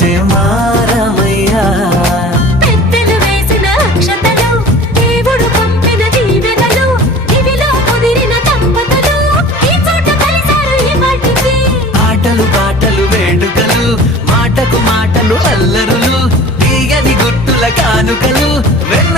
వచ్చే మారమయ్యా. పెద్దలు వేసిన అక్షతలు, దేవుడు పంపిన దీవెనలు, ఇవిలో కుదిరిన దంపతులు ఈ చోట కలిశారు ఇవాటికి. ఆటలు పాటలు వేడుకలు, మాటకు మాటలు అల్లరులు, తీయని గుర్తుల కానుకలు, వెన్న